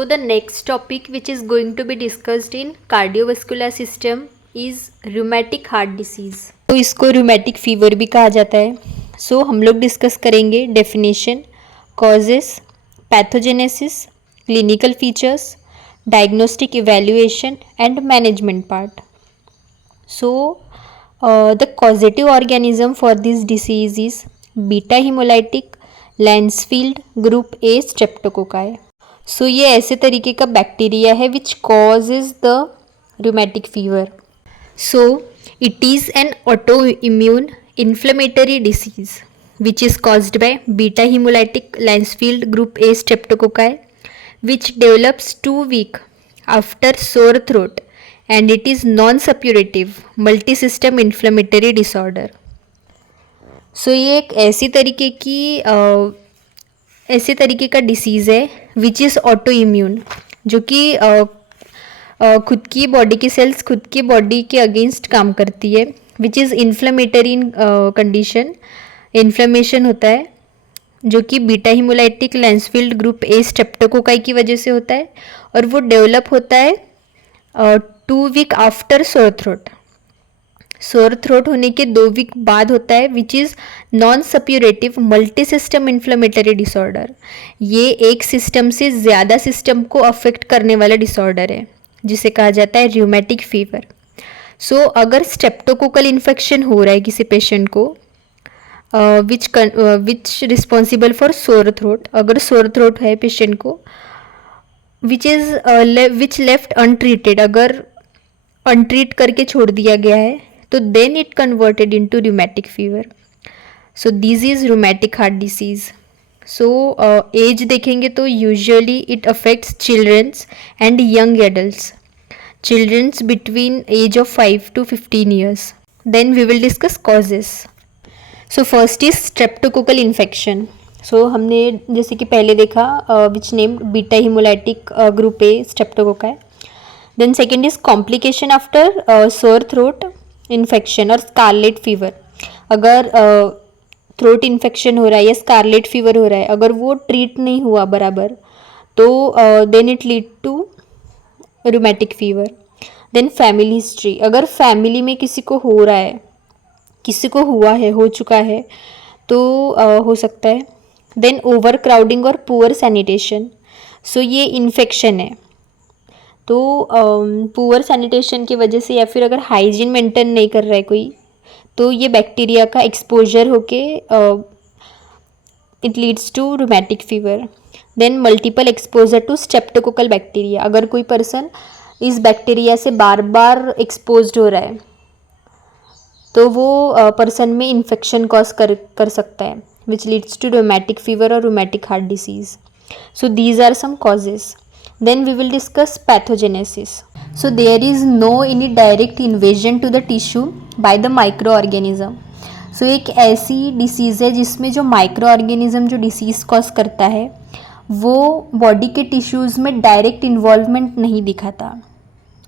So the next topic which is going to be discussed in cardiovascular system is rheumatic heart disease. तो इसको rheumatic fever भी कहा जाता है. So हम लोग डिस्कस करेंगे definition, causes, pathogenesis, clinical features, diagnostic evaluation and management part. So the causative organism for this disease is beta hemolytic Lancefield group A streptococci. सो ये ऐसे तरीके का बैक्टीरिया है which causes the rheumatic fever. So it is an auto immune inflammatory disease which is caused by beta haemolytic Lancefield group A streptococci which develops 2 week after sore throat and it is non suppurative multi system inflammatory disorder. So ये एक ऐसे तरीके का disease है which is auto immune, जो कि खुद की बॉडी की सेल्स खुद की बॉडी के अगेंस्ट काम करती है. Which is inflammatory in condition, inflammation होता है जो कि beta haemolytic Lancefield group A streptococci की वजह से होता है और वो डेवलप होता है 2 week after sore throat. Sore throat होने के 2 वीक बाद होता है which is non suppurative multi system inflammatory disorder. ये एक सिस्टम से ज़्यादा सिस्टम को अफेक्ट करने वाला डिसऑर्डर है जिसे कहा जाता है र्यूमेटिक फीवर. सो अगर स्ट्रेप्टोकोकल इन्फेक्शन हो रहा है किसी पेशेंट को which responsible for sore throat, अगर सोर थ्रोट है पेशेंट को विच लेफ्ट अनट्रीटेड, अगर अनट्रीट करके छोड़ दिया गया है तो then it converted into rheumatic fever. So this is rheumatic heart disease. So as देखेंगे तो usually it affects childrens and young adults, childrens between age of 5 to 15 years. Then we will discuss causes. So first is streptococcal infection. So हमने जैसे कि पहले देखा which name beta haemolytic group A streptococci. Then second is complication after sore throat infection और scarlet fever. अगर throat infection हो रहा है या स्कारलेट फीवर हो रहा है, अगर वो ट्रीट नहीं हुआ बराबर तो then it lead to rheumatic fever. Then family history, अगर फैमिली में किसी को हो रहा है, किसी को हुआ है, हो चुका है तो हो सकता है. देन ओवर क्राउडिंग और पुअर सैनिटेशन. सो ये इन्फेक्शन है तो पुअर सैनिटेशन की वजह से या फिर अगर हाइजीन मेंटेन नहीं कर रहा है कोई तो ये बैक्टीरिया का एक्सपोजर होके it leads to rheumatic fever. Then multiple exposure to streptococcal bacteria, अगर कोई पर्सन इस बैक्टीरिया से बार बार एक्सपोज्ड हो रहा है तो वो पर्सन में इन्फेक्शन कॉज कर सकता है which leads to rheumatic fever और rheumatic heart disease. So these are some causes. Then we will discuss pathogenesis. So there is no any direct invasion to the tissue by the microorganism. So एक ऐसी disease है जिसमें जो micro organism जो disease cause करता है वो body के टिश्यूज़ में डायरेक्ट इन्वॉल्वमेंट नहीं दिखाता.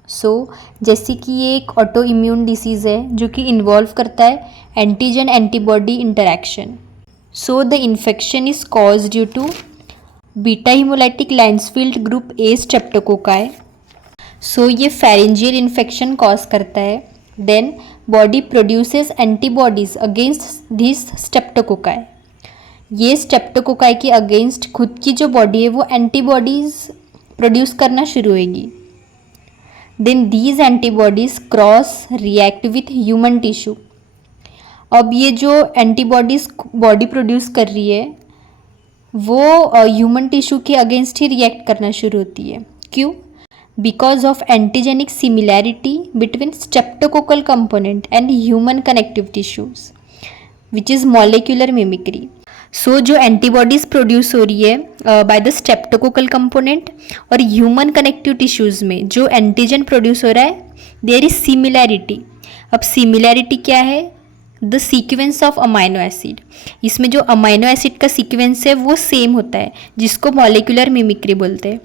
सो जैसे कि ये एक ऑटो इम्यून डिसीज़ है जो कि इन्वॉल्व करता है antigen antibody interaction. So the infection is cause due to beta haemolytic Lancefield group A streptococci. So ये फेरेंजियल इन्फेक्शन कॉज करता है. Then body produces antibodies against this streptococci. ये streptococci के अगेंस्ट खुद की जो बॉडी है वो एंटीबॉडीज प्रोड्यूस करना शुरू होगी. Then these antibodies cross react with human tissue. अब ये जो एंटीबॉडीज बॉडी प्रोड्यूस कर रही है वो ह्यूमन टिश्यू के अगेंस्ट ही रिएक्ट करना शुरू होती है. क्यों? Because of antigenic similarity between streptococcal component and human connective tissues which is molecular mimicry. So जो एंटीबॉडीज़ प्रोड्यूस हो रही है बाय द स्ट्रेप्टोकोकल कंपोनेंट और ह्यूमन कनेक्टिव टिश्यूज़ में जो एंटीजन प्रोड्यूस हो रहा है देयर इज सिमिलैरिटी. अब सिमिलैरिटी क्या है? The sequence of amino acid. इसमें जो अमाइनो एसिड का सीक्वेंस है वो सेम होता है जिसको मॉलिक्यूलर मिमिक्री बोलते हैं.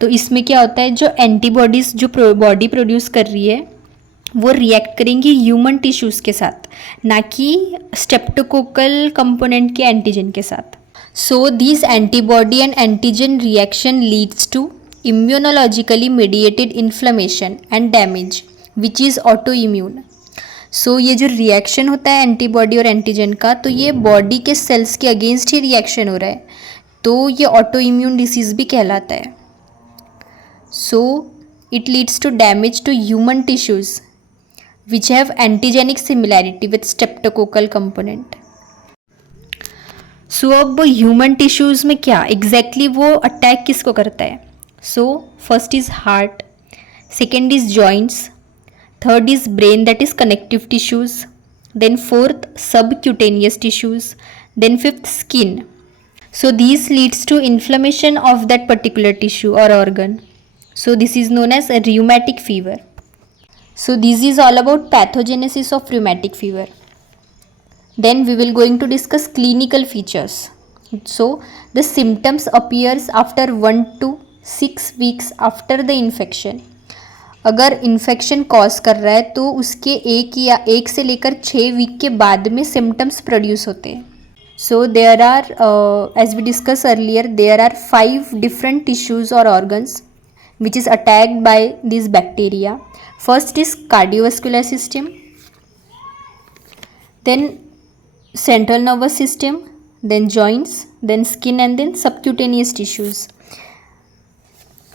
तो इसमें क्या होता है, जो एंटीबॉडीज़ जो बॉडी प्रोड्यूस कर रही है वो रिएक्ट करेंगी ह्यूमन टिश्यूज़ के साथ, ना कि स्ट्रेप्टोकोकल कंपोनेंट के एंटीजन के साथ. So this antibody and antigen reaction leads to immunologically mediated inflammation and damage which is autoimmune. सो ये जो रिएक्शन होता है एंटीबॉडी और एंटीजन का, तो ये बॉडी के सेल्स के अगेंस्ट ही रिएक्शन हो रहा है, तो ये ऑटो इम्यून डिसीज़ भी कहलाता है. So it leads to damage to human tissues which have antigenic similarity with streptococcal component. So अब ह्यूमन टिश्यूज़ में क्या एग्जैक्टली वो अटैक किसको करता है. So first is heart, second is joints, third is brain, that is connective tissues, then fourth subcutaneous tissues, then fifth skin. So these leads to inflammation of that particular tissue or organ. So this is known as a rheumatic fever. So this is all about pathogenesis of rheumatic fever. Then we will going to discuss clinical features. So the symptoms appears after 1 to 6 weeks after the infection. अगर infection cause कर रहा है तो उसके एक से लेकर 6 week के बाद में सिम्टम्स प्रोड्यूस होते हैं. So there are, as we discuss earlier, there are 5 different tissues और organs which is attacked by this bacteria. First is cardiovascular system, then central nervous system, then joints, then skin and then subcutaneous tissues.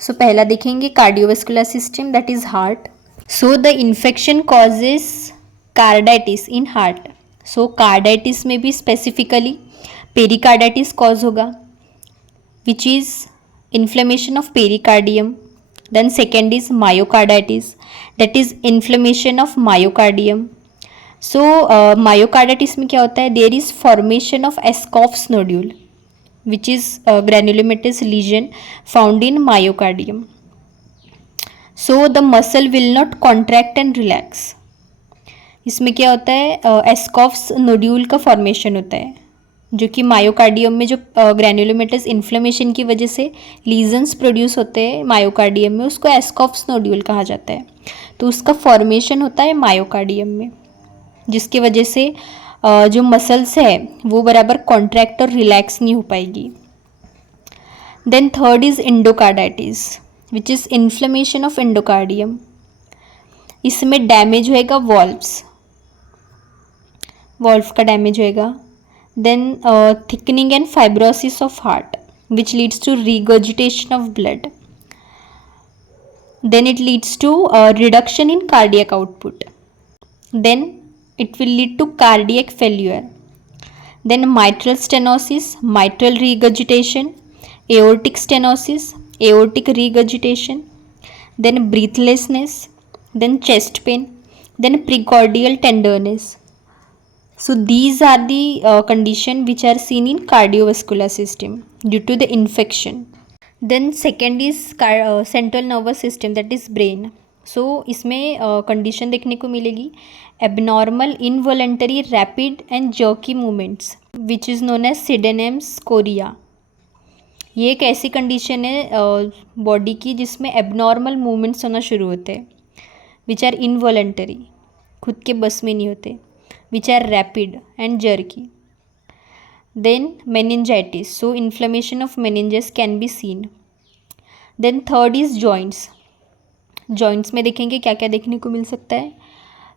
So पहला देखेंगे cardiovascular system, that is heart. So the infection causes carditis in heart. So carditis में भी specifically pericarditis cause होगा which is inflammation of pericardium. Then second is myocarditis, that is inflammation of myocardium. So myocarditis में क्या होता है, there is formation of Aschoff's nodule which is granulomatous lesion found in myocardium. So the muscle will not contract and relax. इसमें क्या होता है, एस्कॉफ्स nodule का formation होता है जो कि मायोकार्डियम में जो ग्रैनुलोमेटस इन्फ्लेमेशन की वजह से लीजन्स प्रोड्यूस होते हैं मायोकार्डियम में, उसको एस्कॉफ्स नोड्यूल कहा जाता है. तो उसका फॉर्मेशन होता है मायोकार्डियम में, जिसकी वजह से जो मसल्स है वो बराबर कॉन्ट्रैक्ट और रिलैक्स नहीं हो पाएगी. Then third is endocarditis which is inflammation of endocardium. इसमें डैमेज होएगा वॉल्व का डैमेज होएगा. Then thickening and fibrosis of heart which leads to regurgitation of blood. Then it leads to reduction in cardiac output. Then it will lead to cardiac failure. Then mitral stenosis, mitral regurgitation, aortic stenosis, aortic regurgitation, then breathlessness, then chest pain, then precordial tenderness. So these are the condition which are seen in cardiovascular system due to the infection. Then second is central nervous system, that is brain. So इसमें condition देखने को मिलेगी abnormal involuntary rapid and jerky movements which is known as Sydenham's chorea. ये एक ऐसी condition है body की जिसमें एबनॉर्मल मूवमेंट्स होना शुरू होते हैं विच आर इनवॉलेंटरी, खुद के बस में नहीं होते, which are rapid and jerky. Then meningitis, so inflammation of meninges can be seen. Then third is joints. Joints में देखेंगे क्या क्या देखने को मिल सकता है.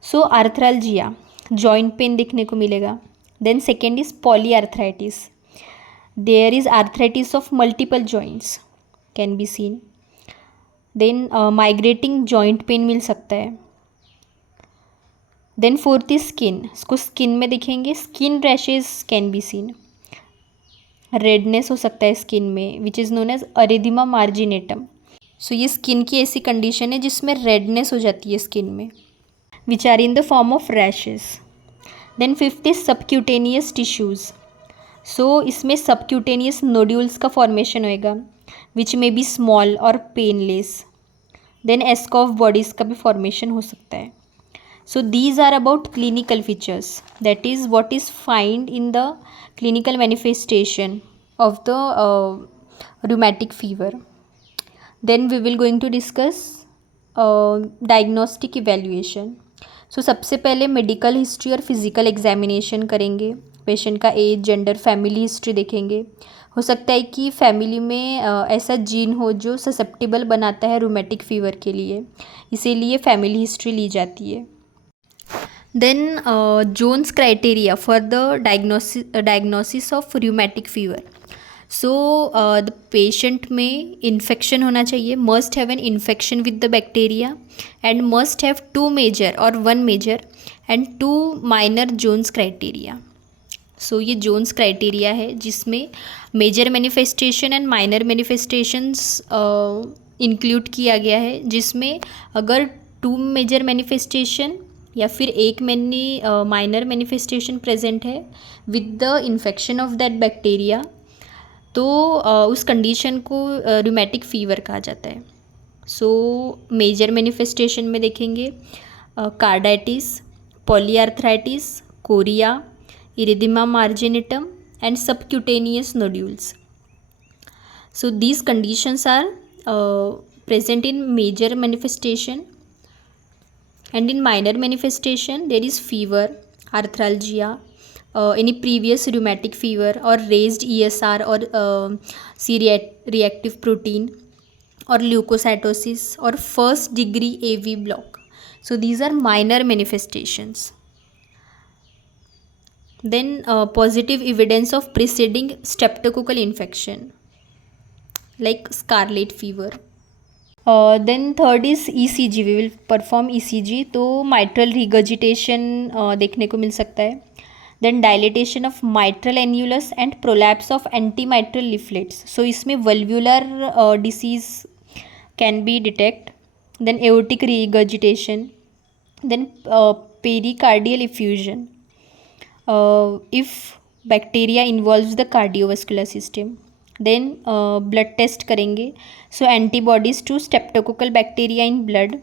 सो आर्थ्रालजिया, जॉइंट पेन देखने को मिलेगा. Then second is polyarthritis, there is arthritis of multiple joints can be seen. Then migrating joint pain मिल सकता है. देन फोर्थ इज स्किन, इसको स्किन में देखेंगे skin rashes can be seen. Redness हो सकता है स्किन में which is known as erythema marginatum. So ये स्किन की ऐसी कंडीशन है जिसमें रेडनेस हो जाती है स्किन में which are in the form of rashes. Then fifth is subcutaneous tissues. So इसमें सबक्यूटेनियस नोड्यूल्स का फॉर्मेशन होएगा विच में बी स्मॉल और पेनलेस. देन एस्कॉफ बॉडीज़ का भी फॉर्मेशन हो सकता है. So these are about clinical features, that is what is find in the clinical manifestation of the rheumatic fever. Then we will going to discuss diagnostic evaluation. So सबसे पहले medical history और physical examination करेंगे. Patient का as, gender, family history देखेंगे। हो सकता है कि फैमिली में ऐसा जीन हो जो ससेप्टिबल बनाता है रूमेटिक फीवर के लिए, इसीलिए फैमिली हिस्ट्री ली जाती है। Then Jones criteria for the diagnosis of rheumatic fever. So the patient में इन्फेक्शन होना चाहिए, must have an infection with the bacteria and must have 2 major और 1 major and 2 minor Jones criteria. So ये Jones criteria है जिसमें major manifestation and minor manifestations include किया गया है, जिसमें अगर 2 मेजर मैनिफेस्टेशन या फिर एक माइनर मैनिफेस्टेशन प्रेजेंट है with the infection of that bacteria, तो उस कंडीशन को रूमेटिक फीवर कहा जाता है। सो मेजर मैनिफेस्टेशन में देखेंगे carditis, polyarthritis, chorea, erythema marginatum and subcutaneous nodules. So these conditions are present in major manifestation, and in minor manifestation there is fever, arthralgia, any previous rheumatic fever or raised ESR or C-reactive protein or leukocytosis or first degree AV block. So these are minor manifestations. Then positive evidence of preceding streptococcal infection like scarlet fever. Then third is ECG. We will perform ECG. तो mitral regurgitation देखने को मिल सकता है. Then dilatation of mitral annulus and prolapse of antimitral leaflets. So इसमें valvular disease can be detect. Then aortic regurgitation. Then pericardial effusion. If bacteria involves the cardiovascular system. Then blood test करेंगे. So antibodies to streptococcal bacteria in blood,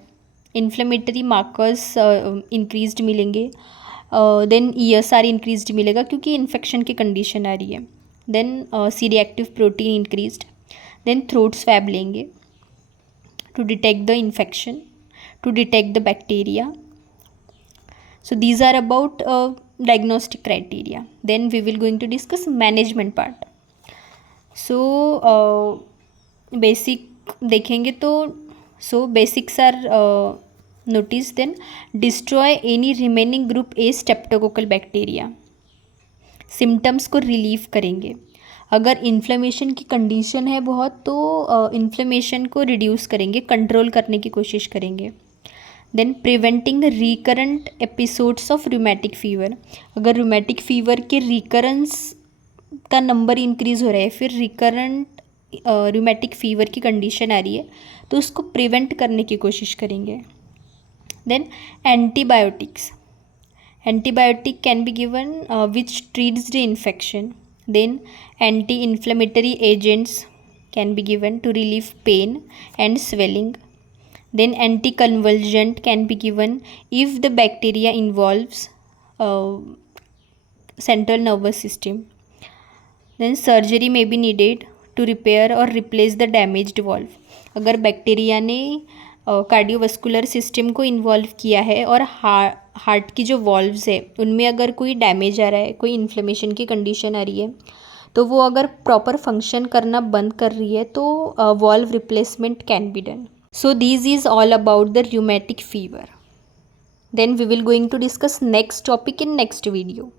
inflammatory markers increased मिलेंगे. Then ESR increased मिलेगा क्योंकि infection की condition आ रही है. Then C reactive protein increased. Then throat swab लेंगे to detect the infection, to detect the bacteria. So these are about diagnostic criteria. Then we will going to discuss management part. So basic देखेंगे तो basics are notice. Then destroy any remaining group A streptococcal bacteria. Symptoms को relieve करेंगे. अगर inflammation की condition है बहुत तो inflammation को रिड्यूस करेंगे, कंट्रोल करने की कोशिश करेंगे. Then preventing recurrent episodes of rheumatic fever. अगर रूमेटिक फीवर के रिकरेंस का नंबर इंक्रीज़ हो रहा है, फिर रिकरेंट रूमेटिक फीवर की कंडीशन आ रही है, तो उसको प्रिवेंट करने की कोशिश करेंगे. Then antibiotics. Antibiotic can be given which treats the infection. Then anti-inflammatory agents can be given to relieve pain and swelling. Then anticonvulsant can be given if the bacteria involves central nervous system. Then surgery may be needed to repair or replace the damaged valve. अगर bacteria ने cardiovascular system को involve किया है और heart की जो valves है उनमें अगर कोई डैमेज आ रहा है, कोई इन्फ्लेमेशन की कंडीशन आ रही है, तो वो अगर प्रॉपर फंक्शन करना बंद कर रही है तो valve replacement can be done. So this is all about the rheumatic fever. Then we will going to discuss next topic in next video.